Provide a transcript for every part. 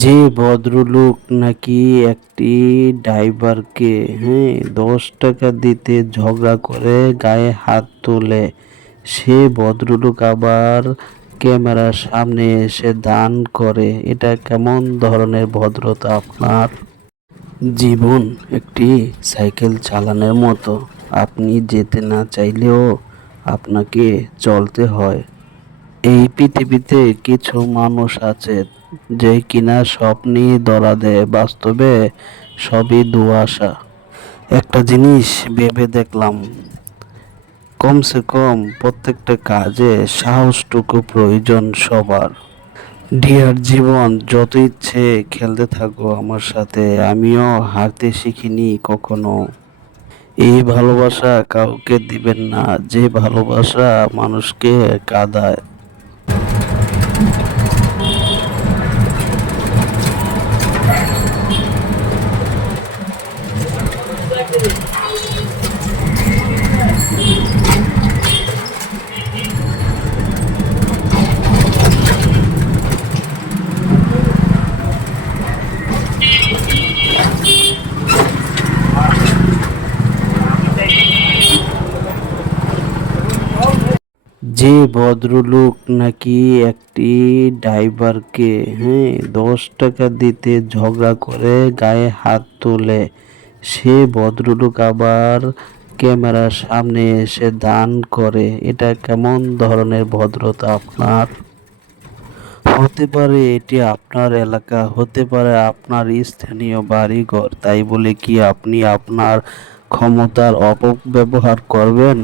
যে ভদ্রলোক নাকি একটি ড্রাইভারকে হ্যাঁ দশ টাকা দিতে ঝগড়া করে গায়ে হাত তোলে, সে ভদ্রলোক আবার ক্যামেরার সামনে এসে দান করে। এটা কেমন ধরনের ভদ্রতা আপনার? জীবন একটি সাইকেল চালানোর মতো। আপনি যেতে না চাইলেও আপনাকে চলতে হয়। এই পৃথিবীতে কিছু মানুষ আছে যে কিনা স্বপ্নই ধরা দেয়, বাস্তবে সবই দুয়াশা একটা জিনিস ভেবে দেখলাম, কমসে কম প্রত্যেকটা কাজে সাহসটুকু প্রয়োজন সবার। ডিয়ার জীবন, যত ইচ্ছে খেলতে থাকো আমার সাথে, আমিও হারতে শিখিনি কখনো। এই ভালোবাসা কাউকে দিবেন না, যে ভালোবাসা মানুষকে কাঁদায়। যে ভদ্রলোক নাকি একটি ড্রাইভারকে হ্যাঁ দশ টাকা দিতে ঝগড়া করে গায়ে হাত তোলে, সে ভদ্রলোক আবার ক্যামেরার সামনে এসে দান করে। এটা কেমন ধরনের ভদ্রতা আপনার? হতে পারে এটি আপনার এলাকা, হতে পারে আপনার স্থানীয় বাড়িঘর। তাই বলে কি আপনি আপনার ক্ষমতার অপব্যবহার করবেন?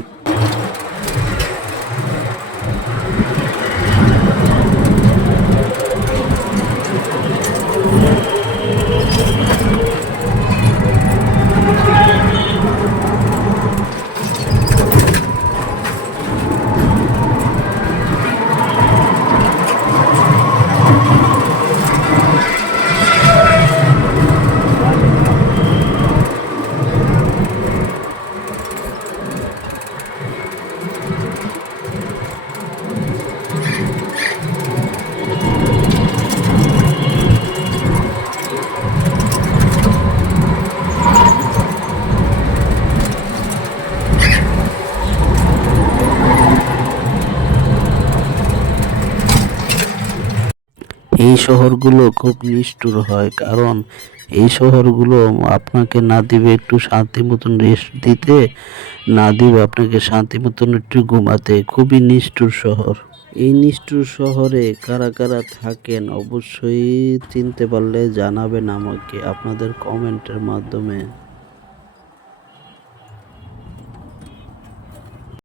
এই শহরগুলো খুব নিষ্ঠুর হয়, কারণ এই শহরগুলো আপনাকে না দিবে একটু শান্তি মতন রেস্ট দিতে, না দিবে আপনাকে শান্তি মতন একটু ঘুমাতে। খুবই নিষ্ঠুর শহর। এই নিষ্ঠুর শহরে কারা কারা থাকেন অবশ্যই চিনতে পারলে জানাবেন আমাকে আপনাদের কমেন্টের মাধ্যমে।